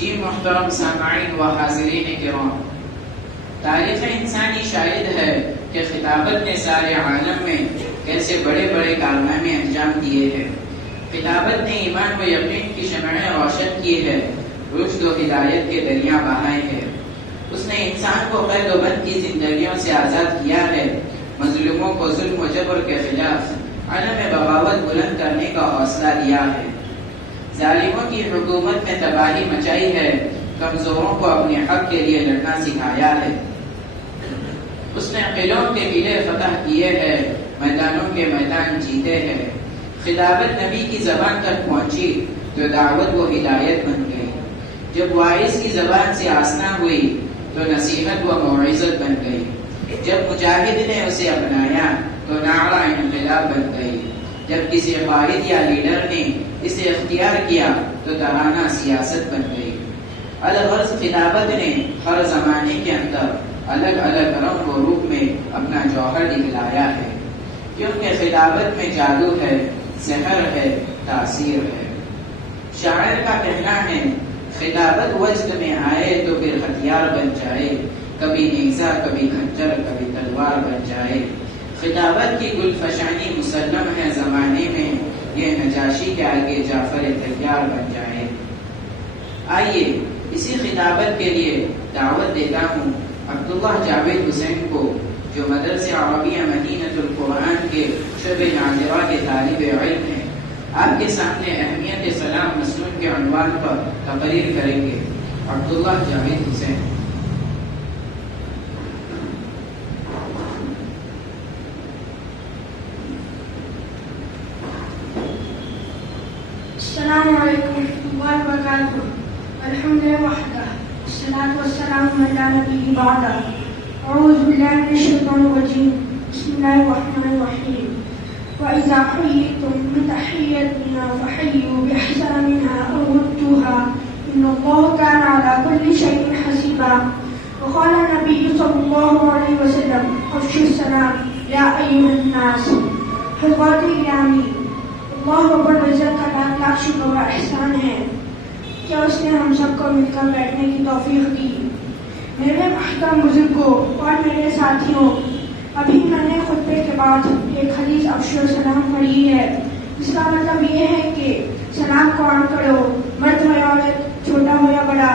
جی محترم سامعین و حاضرین کرام، تاریخ انسانی شاہد ہے کہ خطابت نے سارے عالم میں کیسے بڑے بڑے کارنامے انجام دیے ہیں۔ خطابت نے ایمان و یقین کی شمعیں روشن کی ہے، رشد و ہدایت کے دریا بہائے ہیں۔ اس نے انسان کو قید و بند کی زندگیوں سے آزاد کیا ہے، مظلوموں کو ظلم و جبر کے خلاف علم بغاوت بلند کرنے کا حوصلہ دیا ہے، ظالموں کی حکومت میں تباہی مچائی ہے، کمزوروں کو اپنے حق کے لیے لڑنا سکھایا ہے۔ اس نے قلعوں کے قلعے فتح کیے ہیں، میدانوں کے میدان جیتے ہیں۔ خطابت نبی کی زبان تک پہنچی تو دعوت و ہدایت بن گئی، جب واعظ کی زبان سے آسنا ہوئی تو نصیحت و موعظت بن گئی، جب مجاہد نے اسے اپنایا تو نعرہ انقلاب بن گئی، جب کسی قائد یا لیڈر نے اسے اختیار کیا تو ترانہ سیاست بن گئی۔ الغرض خطابت نے ہر زمانے کے اندر الگ الگ رنگ و روپ میں اپنا جوہر دکھلایا ہے، کیونکہ خطابت میں جادو ہے، سحر ہے، تاثیر ہے۔ شاعر کا کہنا ہے، خطابت وجد میں آئے تو پھر ہتھیار بن جائے، کبھی نیزہ کبھی خنجر کبھی تلوار بن جائے۔ خطابت کی گل فشانی مسلم ہے زمانے میں، یہ نجاشی کے آگے جعفر تیار بن جائے۔ آئیے اسی خطابت کے لیے دعوت دیتا ہوں عبداللہ جاوید حسین کو، جو مدرسہ عربیہ مدینۃ القرآن کے شعبہ ناظرہ کے طالب علم ہیں۔ آپ کے سامنے اہمیت سلام مسنون کے عنوان پر تقریر کریں گے عبداللہ جاوید حسین۔ السلام علیکم ورحمۃ اللہ وبرکاتہ۔ الحمد للہ وحدہ والصلاۃ والسلام علی نبیہ بعدہ۔ اعوذ باللہ من الشیطان الرجیم، بسم اللہ الرحمن الرحیم۔ وَإِذَا حُيِّيتُم بِتَحِيَّةٍ فَحَيُّوا بِأَحْسَنَ مِنْهَا أَوْ رُدُّوهَا إِنَّ اللَّهَ كَانَ عَلَى كُلِّ شَيْءٍ حَسِيبًا۔ وقال النبي صلی اللہ علیہ وسلم، افشوا السلام یا ایھا الناس۔ حضرات گرامی، اللہ رب العزت کا لاکھ لاکھ شکر و احسان ہے کہ اس نے ہم سب کو مل کر بیٹھنے کی توفیق دی۔ میرے محترم بزرگوں اور میرے ساتھیوں، ابھی میں نے خطبے کے بعد ایک حدیث افشوا السلام پڑھی ہے۔ اس کا مطلب یہ ہے کہ سلام کو عام کرو، مرد ہو یا عورت، چھوٹا ہو یا بڑا،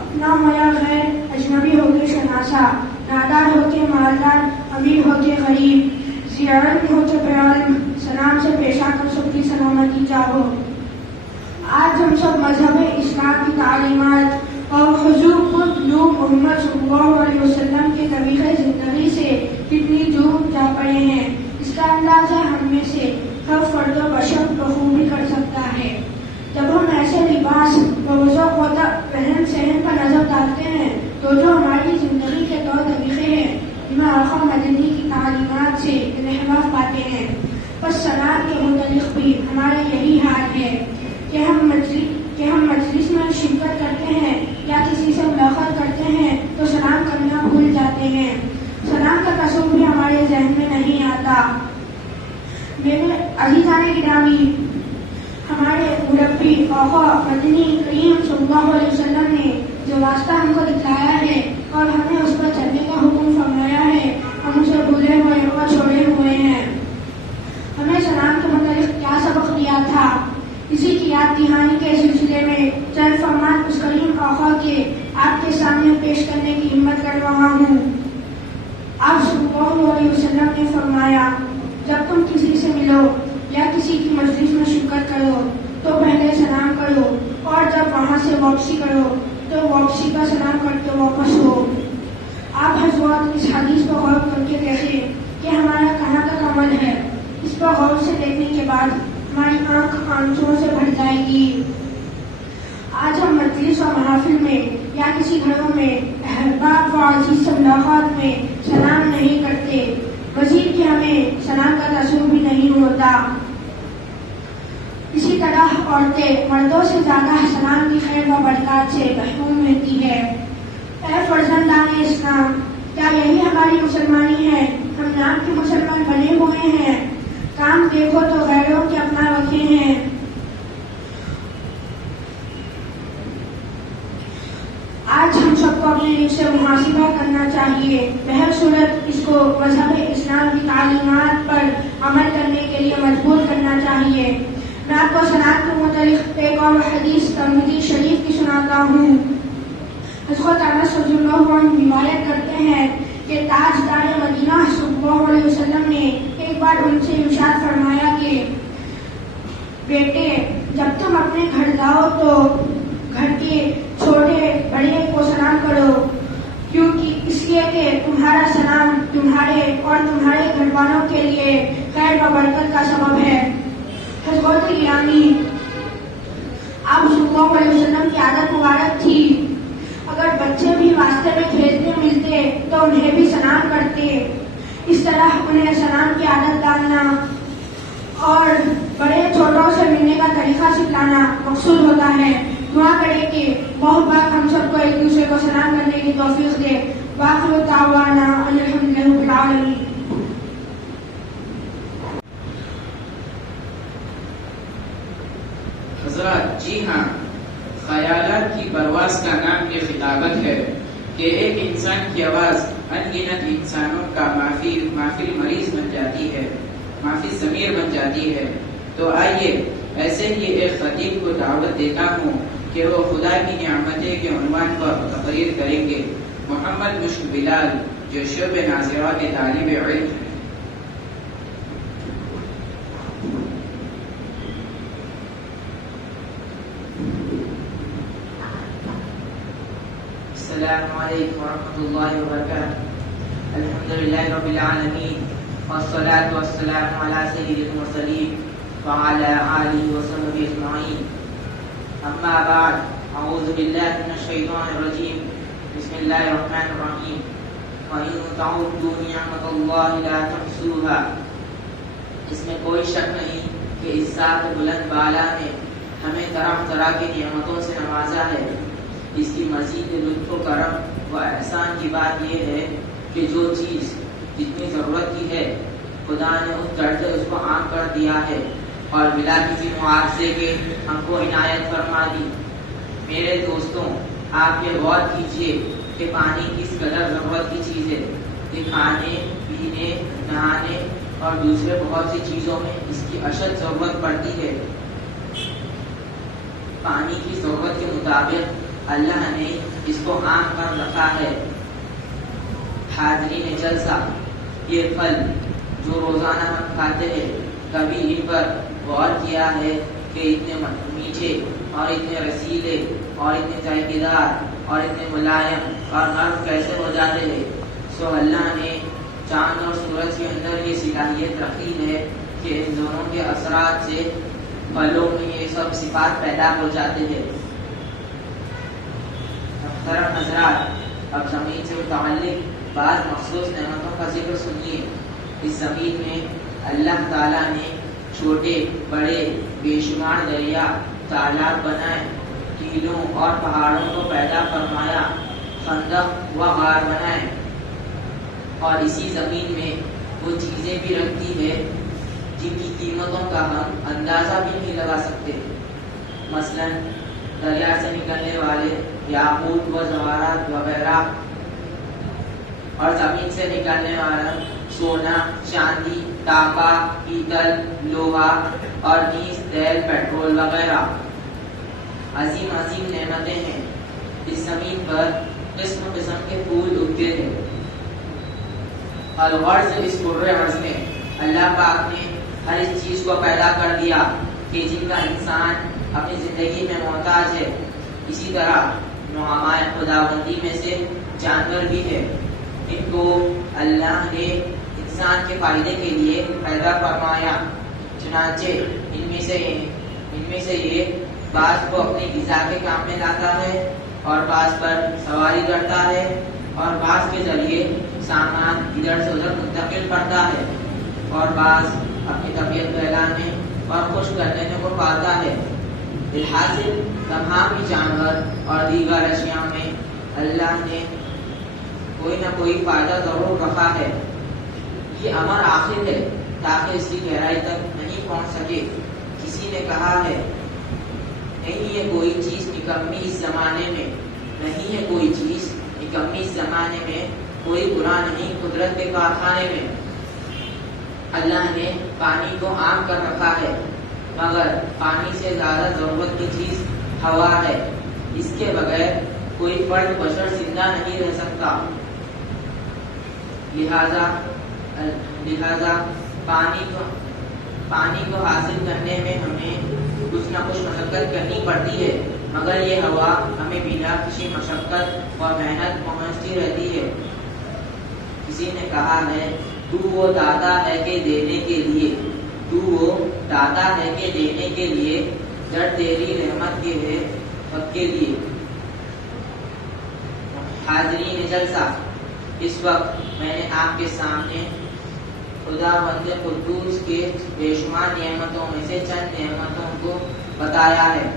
اپنا ہو یا غیر، اجنبی ہو کے شناسا، نادار ہو کے مالدار، امیر ہو کے غریب، ذی علم ہو کے بے علم، سلام سے پیش آ کر سب کی سلامتی چاہو۔ آج ہم سب مذہب اسلام کی تعلیمات اور حضور خود نور محمد صلی اللہ علیہ وسلم کے طریقۂ زندگی سے کتنی دور جا پڑے ہیں، اس کا اندازہ ہم میں سے ہر فرد و بشر بخوبی کر سکتا ہے۔ جب ہم ایسے لباس روزہ ہوتا رہن سہن پر نظر ڈالتے ہیں تو جو ہماری زندگی کے طور طریقے ہیں، امام آقا مدنی کی تعلیمات سے انحراف پاتے ہیں۔ بس سلام کے متعلق بھی ہمارا یہی حال ہے کہ ہم مجلس میں شرکت کرتے ہیں یا کسی سے ملاقات کرتے ہیں تو سلام کرنا بھول جاتے ہیں، سلام کا تصور بھی ہمارے ذہن میں نہیں آتا۔ میرے عزیزان گرامی، ہمارے مربی آقا مدنی کریم صلی اللہ علیہ وسلم نے جو راستہ ہم کو دکھلایا ہے اور ہمیں اس پر چلنے کا حکم فرمایا ہے، ہم اسے بھولے ہوئے اور چھوڑے ہوئے ہیں۔ ہمیں سلام کے متعلق کیا سبق دیا تھا، اسی کی یاد دہانی کے سلسلے میں چند فرمان اس کریم آقا کے آپ کے سامنے پیش کرنے کی ہمت کر رہا ہوں۔ آپ صلی اللہ علیہ وسلم نے فرمایا، جب تم کسی سے ملو یا کسی کی مجلس میں شرکت کرو تو پہلے سلام کرو، اور جب وہاں سے واپسی کرو تو واپسی کا سلام کرتے واپس ہو۔ آپ حضرات اس حدیث کو غور کر کے دیکھیں کہ ہمارا کہاں تک عمل ہے۔ اس پر غور سے دیکھنے کے بعد ہماری آنکھ آنسوؤں سے بھر جائے گی۔ آج ہم مجلس اور محافل میں یا کسی گھروں میں احباب و عزیز سے ملاقات میں سلام نہیں کرتے، مزید کہ ہمیں سلام کا تصور بھی نہیں ہوتا۔ اسی طرح عورتیں مردوں سے زیادہ سلام کی خیر و برکات سے محروم رہتی ہے۔ اے فرزندان اسلام، کیا یہی ہماری مسلمانی ہے؟ ہم نام کے مسلمان بنے ہوئے ہیں، کام دیکھو تو غیروں کے اپنا رکھے ہیں۔ ہمیں اس سے محاسبہ کرنا چاہیے۔ بہر صورت اس کو مذہب اسلام کی تعلیمات پر عمل کرنے کے لیے مجبور کرنا چاہیے۔ میں آپ کو صلاۃ کے متعلق ایک اور حدیث ترمذی شریف کی سناتا ہوں۔ حضرت انس رضی اللہ عنہ روایت کرتے ہیں کہ تاجدار مدینہ صلی اللہ علیہ وسلم نے ایک بار ان سے ارشاد فرمایا کہ بیٹے، جب تم اپنے گھر جاؤ تو گھر کے چھوٹے بڑے کو سلام کرو، کیونکہ اس لیے کہ تمہارا سلام تمہارے اور تمہارے گھر والوں کے لیے خیر و برکت کا سبب ہے۔ حضرت گرامی، آپ صلی اللہ علیہ وسلم کی عادت مبارک تھی، اگر بچے بھی راستے میں کھیلتے ملتے تو انہیں بھی سلام کرتے۔ اس طرح انہیں سلام کی عادت ڈالنا اور بڑے چھوٹوں سے ملنے کا طریقہ سکھلانا مقصود ہوتا ہے۔ دعا کرے کہ اللہ پاک ہم سب کو ایک دوسرے کو سلام کرنے کی توفیق دے۔ وآخر دعوانا ان الحمدللہ رب العالمین۔ حضرات، جی ہاں، خیالات کی پرواز کا نام یہ خطابت ہے کہ ایک انسان کی آواز ان گنت انسانوں کا معافی مریض بن جاتی ہے، معافی ضمیر بن جاتی ہے۔ تو آئیے ایسے ہی ایک خطیب کو دعوت دیتا ہوں کہ وہ خدا کی نعمتیں کے عنوان پر تقریر کریں گے۔ محمد مشک بلال، جو شعبہ ناظرہ کے طالب علم ہیں۔ السلام علیکم ورحمۃ اللہ وبرکاتہ۔ الحمدللہ رب العالمین، والصلاة والسلام علی سید المرسلین وعلی آلہ وصحبہ اجمعین۔ اما بعد، اعوذ باللہ من الشیطان الرجیم، بسم اللہ الرحمن الرحیم۔ وَإِن تَعُدُّوا نِعْمَتَ اللَّهِ لَا تُحْصُوهَا۔ اس میں کوئی شک نہیں کہ اس ذات بلند بالا نے ہمیں طرح طرح کی نعمتوں سے نوازا ہے۔ اس کی مزید لطف و کرم و احسان کی بات یہ ہے کہ جو چیز جتنی ضرورت کی ہے خدا نے اس چڑھتے اس کو عام کر دیا ہے اور بلا کسی معاوضے کے ہم کو عنایت فرما دی۔ میرے دوستوں، آپ یہ غور کیجئے کہ پانی کس قدر ضرورت کی چیز ہے۔ یہ کھانے، پینے، نہانے اور دوسرے بہت سی چیزوں میں اس کی اشد ضرورت پڑتی ہے۔ پانی کی ضرورت کے مطابق اللہ نے اس کو عام کر رکھا ہے۔ حاضرین جلسہ، یہ پھل جو روزانہ ہم کھاتے ہیں، کبھی ان پر غور کیا ہے کہ اتنے میٹھے اور اتنے رسیلے اور اتنے ذائقےدار اور اتنے ملائم اور نرم کیسے ہو جاتے ہیں؟ سو اللہ نے چاند اور سورج کے اندر یہ صلاحیت رکھی ہے کہ ان دونوں کے اثرات سے پھلوں میں یہ سب صفات پیدا ہو جاتے ہیں۔ محترم حضرات، اب زمین سے متعلق بعض مخصوص نعمتوں کا ذکر سنیے۔ اس زمین میں اللہ تعالیٰ نے چھوٹے بڑے بے شمار دریا، تالاب بنائے، ٹیلوں اور پہاڑوں کو پیدا فرمایا، خندق و غار بنائے، اور اسی زمین میں وہ چیزیں بھی رکھتی ہے جن کی قیمتوں کا ہم اندازہ بھی نہیں لگا سکتے۔ مثلا دریا سے نکلنے والے یاقوت و جواہرات وغیرہ، اور زمین سے نکلنے والا سونا، چاندی، تانبا، پیتل، لوہا اور نیز تیل، پیٹرول وغیرہ عظیم عظیم نعمتیں ہیں۔ اس زمین پر قسم قسم کے پھول اگتے ہیں۔ الغرض اس عرض میں اللہ پاک نے ہر اس چیز کو پیدا کر دیا کہ جن کا انسان اپنی زندگی میں محتاج ہے۔ اسی طرح نعمائے خداوندی میں سے جانور بھی ہے، ان کو اللہ نے انسان کے فائدے کے لیے پیدا فرمایا۔ چنانچہ ان میں سے یہ بعض کو اپنی غذا کے کام میں لاتا ہے اور بعض پر سواری کرتا ہے اور بعض کے ذریعے سامان ادھر سے ادھر منتقل کرتا ہے اور بعض اپنی طبیعت بہلانے اور خوش کرنے کو پاتا ہے۔ الحاصل تمام ہی جانور اور دیگر اشیاء میں اللہ نے کوئی نہ کوئی فائدہ ضرور رکھا ہے۔ یہ امر آخر ہے تاکہ اس کی گہرائی تک نہیں پہنچ سکے۔ کسی نے کہا ہے نہیں ہے کوئی چیز نکمی اس زمانے میں، نہیں ہے کوئی چیز کمی اس زمانے میں کوئی برا نہیں، قدرت کے کارخانے میں اللہ نے پانی کو عام کر رکھا ہے، مگر پانی سے زیادہ ضرورت کی چیز ہوا ہے، اس کے بغیر کوئی فرد بشر زندہ نہیں رہ سکتا۔ لہذا پانی کو حاصل کرنے میں ہمیں کچھ نہ کچھ مشقت کرنی پڑتی ہے، مگر یہ ہوا ہمیں بنا کسی مشقت اور محنت پہنچتی رہتی ہے۔ کسی نے کہا ہے تو وہ داتا ہے کہ دینے کے لیے، تو وہ داتا ہے کہ دینے کے لیے، جڑ تیری رحمت کے ہے حق کے لیے۔ حاضرین جلسہ، اس وقت میں نے آپ کے سامنے خدا بند قدوس کے بے شمار نعمتوں میں سے چند نعمتوں کو بتایا ہے۔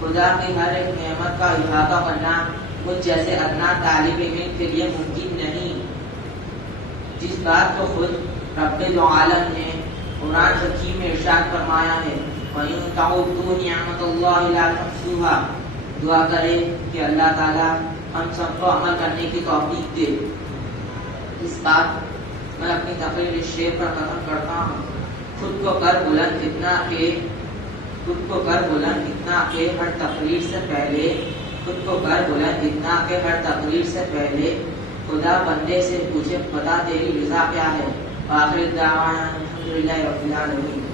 خدا کی ہر ایک نعمت کا احاطہ کرنا مجھ جیسے ادنا طالب علم کے لیے ممکن نہیں۔ جس بات کو خود رب العالم نے قرآن حکیم میں ارشاد فرمایا ہے، وَإِن تَعُدُّوا نِعْمَتَ اللَّهِ لَا تُحْصُوهَا، دعا کرے کہ اللہ تعالیٰ ہم سب کو عمل کرنے کی توفیق دے۔ اس بات میں اپنی تقریر اس شعر پر ختم کرتا ہوں، خود کو کر بلند اتنا کہ ہر تقریر سے پہلے خدا بندے سے پوچھے بتا تیری رضا کیا ہے۔ آخر دعوانا الحمدللہ رب العالمین۔